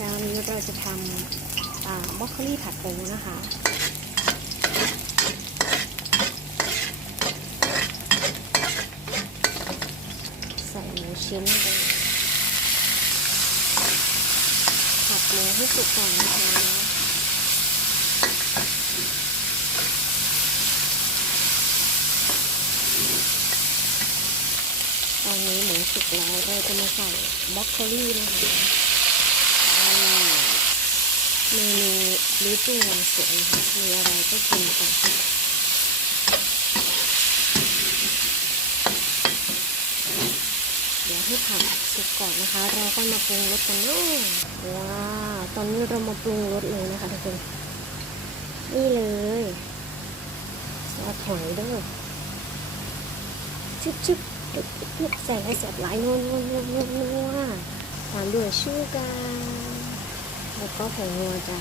ช้านี้เราจะทำอ่าบรอกโคลีผัดปูนะคะ ใส่หมูชิ้นไปผัดหมูให้สุกก่อนนะคะตอนนี้หมูสุกแล้วเราจะมาใส่บรอกโคลี่นะคะอ่าเม นูลิ้วจุ้วางสวยค่ะมีอะไรก็กินไปเดี๋ยวให้ผักสุกก่อนนะคะ เราก็มาปรุงรสกันเนาะว้าวตอนนี้เรามาปรุงรสเลยนะคะทุกคนนี่เลยซอสหอยเด้อชึบชึบใส่ให้เสร็จหลายนัวนัวนัวนัวนัวตามด้วยชูการแล้วก็ผงนัวจ้า